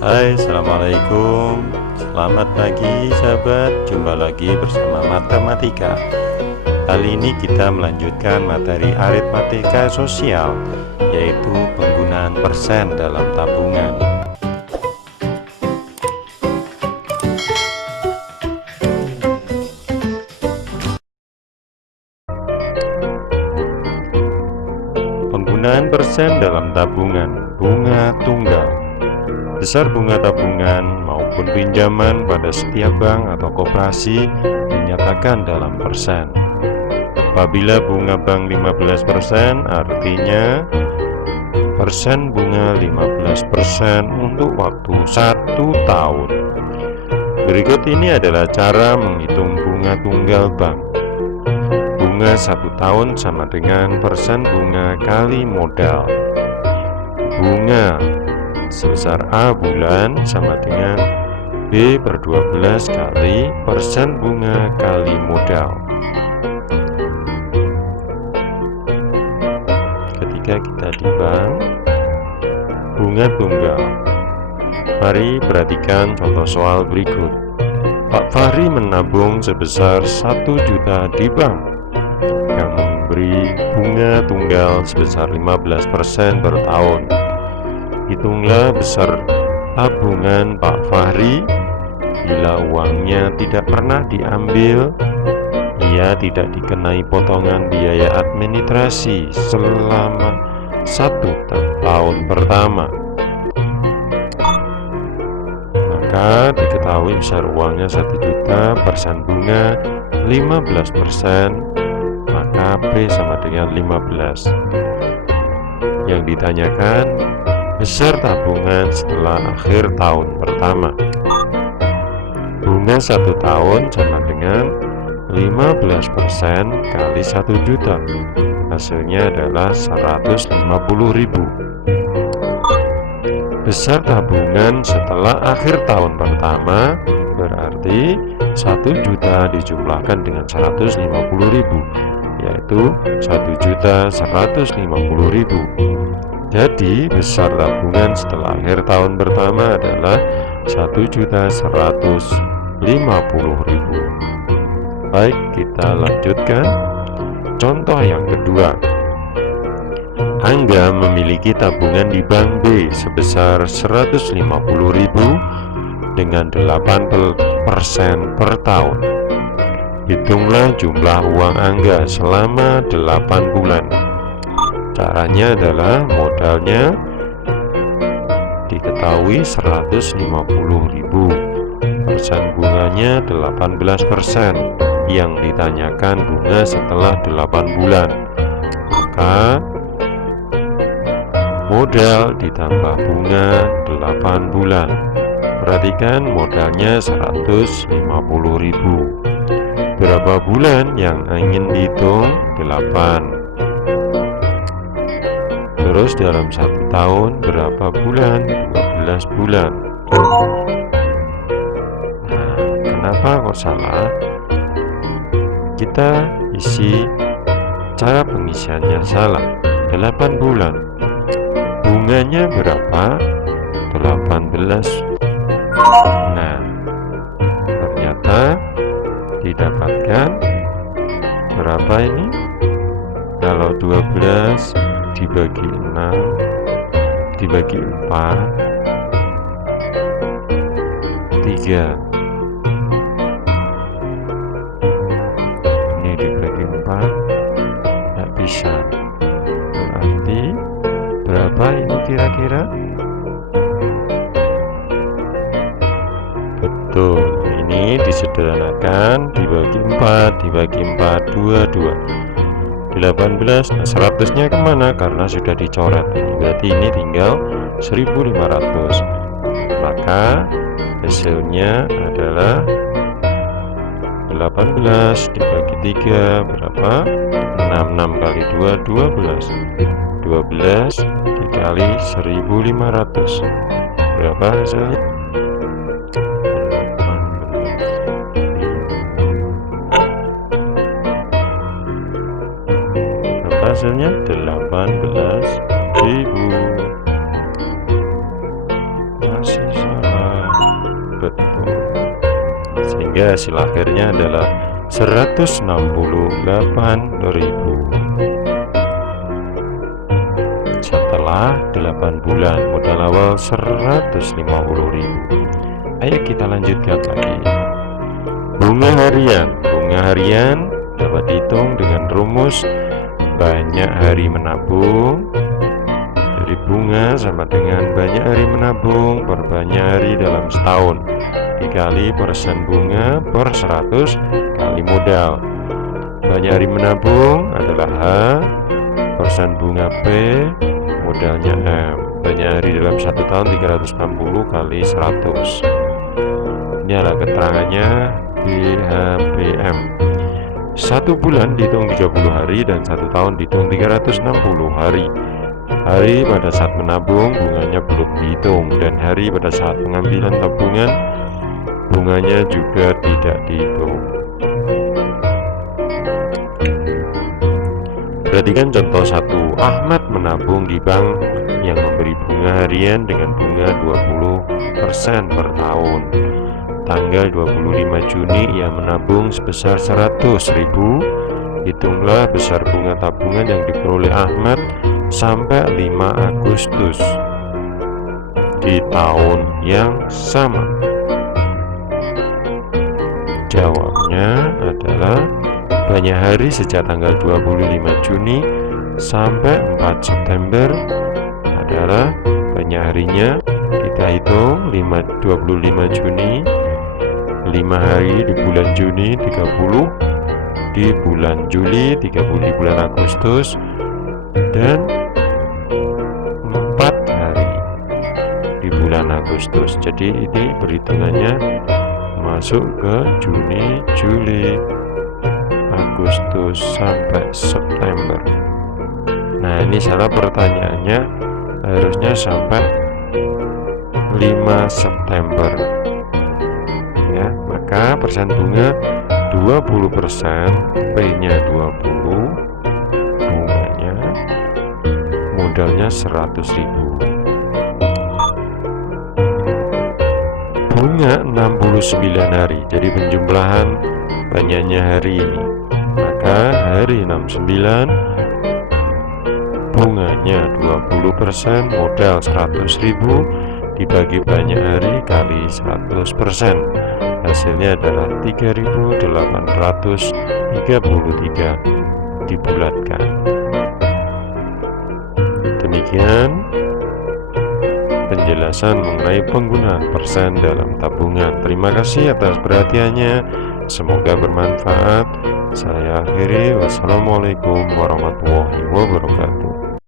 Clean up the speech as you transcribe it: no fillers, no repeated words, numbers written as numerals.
Hai, assalamualaikum. Selamat pagi, sahabat. Jumpa lagi bersama Matematika. Kali ini kita melanjutkan materi aritmatika sosial, yaitu penggunaan persen dalam tabungan. Penggunaan persen dalam tabungan bunga tunggal. Besar bunga tabungan maupun pinjaman pada setiap bank atau koperasi dinyatakan dalam persen. Apabila bunga bank 15%, artinya persen bunga 15% untuk waktu 1 tahun. Berikut ini adalah cara menghitung bunga tunggal bank. Bunga 1 tahun sama dengan persen bunga kali modal. Bunga sebesar A bulan sama dengan B per 12 kali persen bunga kali modal. Ketika kita di bank, bunga tunggal. Mari perhatikan contoh soal berikut. Pak Fahri menabung sebesar 1 juta di bank yang memberi bunga tunggal sebesar 15% per tahun. Hitunglah besar tabungan Pak Fahri. Bila uangnya tidak pernah diambil, ia tidak dikenai potongan biaya administrasi selama 1 tahun pertama. Maka diketahui besar uangnya 1 juta, persen bunga 15%, maka B sama dengan 15. Yang ditanyakan besar tabungan setelah akhir tahun pertama. Bunga 1 tahun sama dengan 15% kali 1 juta. Hasilnya adalah 150.000. Besar tabungan setelah akhir tahun pertama berarti 1 juta dijumlahkan dengan 150.000, yaitu 1.150.000. Jadi besar tabungan setelah akhir tahun pertama adalah 1.150.000. Baik, kita lanjutkan. Contoh yang kedua. Angga memiliki tabungan di bank B sebesar 150.000 dengan 8% per tahun. Hitunglah jumlah uang Angga selama 8 bulan. Caranya adalah modalnya diketahui 150.000, persen bunganya 18%, yang ditanyakan bunga setelah 8 bulan. Maka modal ditambah bunga 8 bulan. Perhatikan modalnya 150.000. Berapa bulan yang ingin dihitung? 8. Terus dalam 1 tahun berapa bulan? 12 bulan. Nah, kenapa kok salah? Kita isi cara pengisiannya salah. 8 bulan. Bunganya berapa? 18. Nah, ternyata didapatkan berapa ini? Kalau 12 dibagi 6 dibagi 4 3, ini dibagi 4 tidak bisa. Berarti berapa ini kira-kira? Betul, ini disederhanakan dibagi 4 2 18. 100-nya kemana? Karena sudah dicoret. Berarti ini tinggal 1.500. Maka hasilnya adalah 18 dibagi 3 berapa? 6 kali 2 12. 12 dikali 1.500 berapa hasilnya? Hasilnya 18.000. masih salah. Betul. Sehingga hasil akhirnya adalah 168.000. Setelah 8 bulan, modal awal 150.000. Ayo kita lanjutkan lagi. Bunga harian dapat dihitung dengan rumus banyak hari menabung. Jadi bunga sama dengan banyak hari menabung per banyak hari dalam setahun dikali persen bunga per 100 kali modal. Banyak hari menabung adalah H, persen bunga P, modalnya M. Banyak hari dalam 1 tahun 360 kali 100. Ini adalah keterangannya BHBM. 1 bulan dihitung 30 hari dan 1 tahun dihitung 360 hari. Hari pada saat menabung bunganya belum dihitung, dan hari pada saat pengambilan tabungan bunganya juga tidak dihitung. Perhatikan contoh 1. Ahmad menabung di bank yang memberi bunga harian dengan bunga 20% per tahun. Tanggal 25 Juni ia menabung sebesar 100.000. Hitunglah besar bunga tabungan yang diperoleh Ahmad sampai 5 Agustus di tahun yang sama. Jawabnya adalah banyak hari sejak tanggal 25 Juni sampai 4 September adalah banyak harinya. Kita hitung 25 Juni, 5 hari di bulan Juni, 30 di bulan Juli, 30 di bulan Agustus, dan 4 hari di bulan Agustus. Jadi ini perhitungannya masuk ke Juni, Juli, Agustus sampai September. Nah, ini salah pertanyaannya, harusnya sampai 5 September ya. Maka persen bunga 20%, P-nya 20, bunganya, modalnya 100.000. Bunga 69 hari, jadi penjumlahan banyaknya hari ini. Maka hari 69 bunganya 20%, modal 100.000 dibagi banyak hari kali 100%. Hasilnya adalah 3.833 dibulatkan. Demikian penjelasan mengenai penggunaan persen dalam tabungan. Terima kasih atas perhatiannya. Semoga bermanfaat. Saya akhiri. Wassalamualaikum warahmatullahi wabarakatuh.